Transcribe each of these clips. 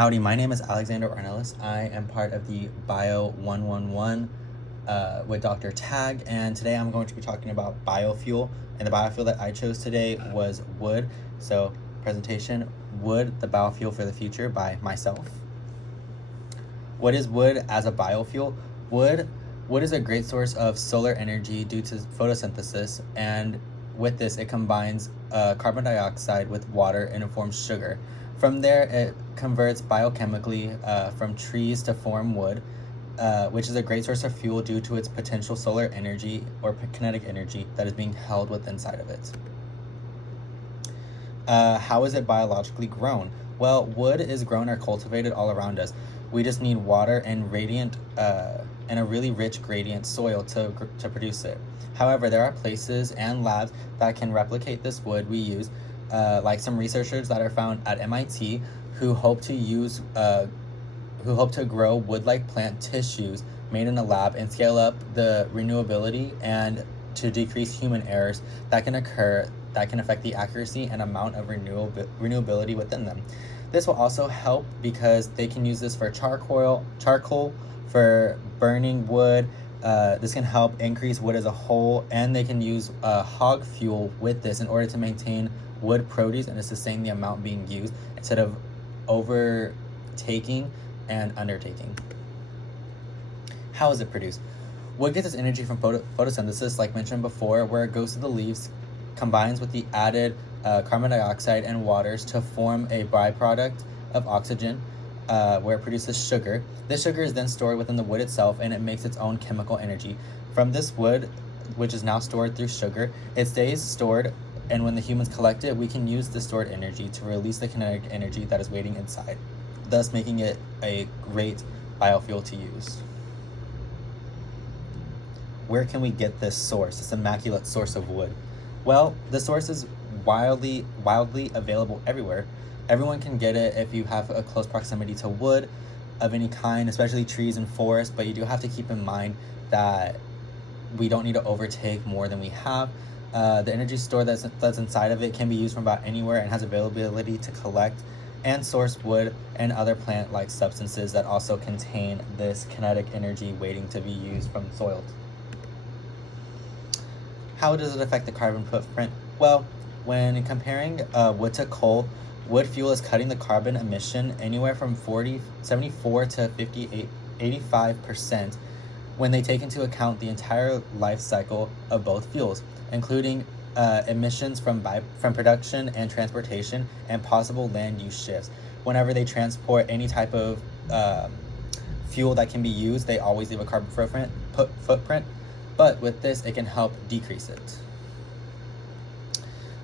Howdy, my name is Alexander Ornelas. I am part of the Bio 111 with Dr. Tag, and today I'm going to be talking about biofuel. And the biofuel that I chose today was wood. So, presentation, Wood, the Biofuel for the Future by myself. What is wood as a biofuel? Wood is a great source of solar energy due to photosynthesis, and with this, it combines carbon dioxide with water and it forms sugar. From there, it converts biochemically from trees to form wood, which is a great source of fuel due to its potential solar energy or kinetic energy that is being held within inside of it. How is it biologically grown? Well, wood is grown or cultivated all around us. We just need water and and a really rich gradient soil to produce it. However, there are places and labs that can replicate this wood we use, like some researchers that are found at MIT who hope to grow wood-like plant tissues made in a lab and scale up the renewability and to decrease human errors that can affect the accuracy and amount of renewability within them. This will also help because they can use this for charcoal for burning wood. This can help increase wood as a whole, and they can use hog fuel with this in order to maintain wood produce and to sustain the amount being used instead of overtaking and undertaking. How is it produced? Wood gets its energy from photosynthesis, like mentioned before, where it goes to the leaves, combines with the added carbon dioxide and waters to form a byproduct of oxygen, where it produces sugar. This sugar is then stored within the wood itself, and it makes its own chemical energy. From this wood, which is now stored through sugar, it stays stored, and when the humans collect it, we can use the stored energy to release the kinetic energy that is waiting inside, thus making it a great biofuel to use. Where can we get this source, this immaculate source of wood? Well, the source is wildly available everywhere. Everyone can get it if you have a close proximity to wood of any kind, especially trees and forests, but you do have to keep in mind that we don't need to overtake more than we have. The energy store that's inside of it can be used from about anywhere and has availability to collect and source wood and other plant-like substances that also contain this kinetic energy waiting to be used from soil. How does it affect the carbon footprint? Well, when comparing wood to coal, wood fuel is cutting the carbon emission anywhere from 74 to 85% when they take into account the entire life cycle of both fuels, including emissions from production and transportation and possible land use shifts. Whenever they transport any type of fuel that can be used, they always leave a carbon footprint. But with this, it can help decrease it.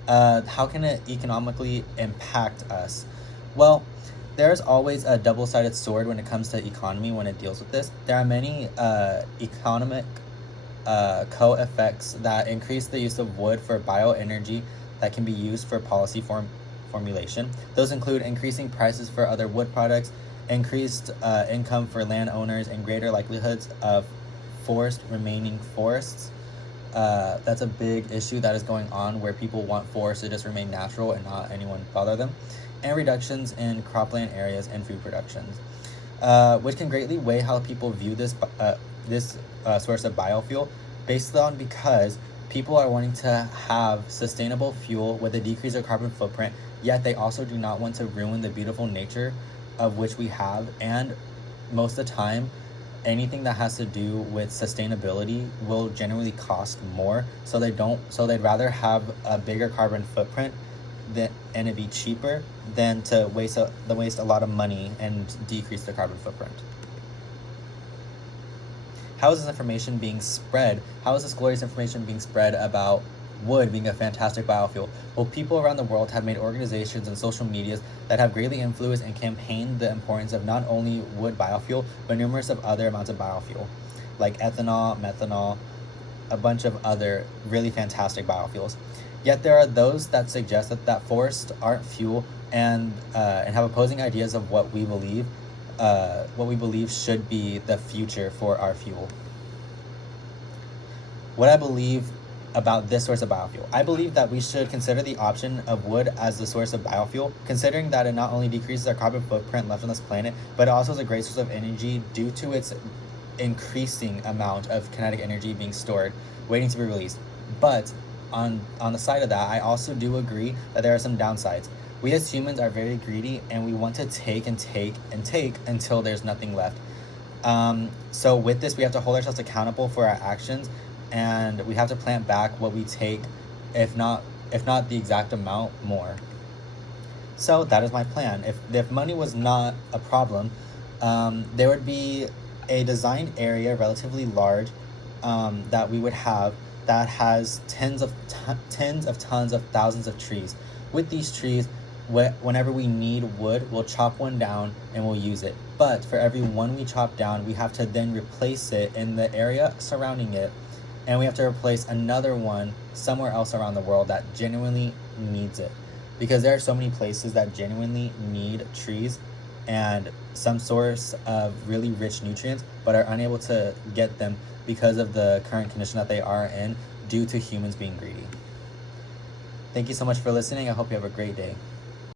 How can it economically impact us? Well, there's always a double-sided sword when it comes to economy when it deals with this. There are many economic co-effects that increase the use of wood for bioenergy that can be used for policy formulation. Those include increasing prices for other wood products, increased income for landowners, and greater likelihoods of remaining forests. That's a big issue that is going on where people want forests to just remain natural and not anyone bother them, and reductions in cropland areas and food productions, which can greatly weigh how people view this source of biofuel, because people are wanting to have sustainable fuel with a decrease of carbon footprint, yet they also do not want to ruin the beautiful nature of which we have, and most of the time, anything that has to do with sustainability will generally cost more, so they'd rather have a bigger carbon footprint and it be cheaper than to waste a lot of money and decrease the carbon footprint. How is this information being spread? How is this glorious information being spread about wood being a fantastic biofuel? Well, people around the world have made organizations and social medias that have greatly influenced and campaigned the importance of not only wood biofuel, but numerous of other amounts of biofuel, like ethanol, methanol, a bunch of other really fantastic biofuels. Yet there are those that suggest that forests aren't fuel and have opposing ideas of what we believe should be the future for our fuel. What I believe about this source of biofuel. I believe that we should consider the option of wood as the source of biofuel, considering that it not only decreases our carbon footprint left on this planet, but it also is a great source of energy due to its increasing amount of kinetic energy being stored, waiting to be released. But on the side of that, I also do agree that there are some downsides. We as humans are very greedy, and we want to take and take and take until there's nothing left. So with this, we have to hold ourselves accountable for our actions, and we have to plant back what we take, if not the exact amount more. So that is my plan. If money was not a problem, there would be a designed area relatively large, that we would have, that has tens of tons of thousands of trees. With these trees, whenever we need wood, we'll chop one down and we'll use it. But for every one we chop down, we have to then replace it in the area surrounding it, and we have to replace another one somewhere else around the world that genuinely needs it. Because there are so many places that genuinely need trees and some source of really rich nutrients, but are unable to get them because of the current condition that they are in due to humans being greedy. Thank you so much for listening. I hope you have a great day.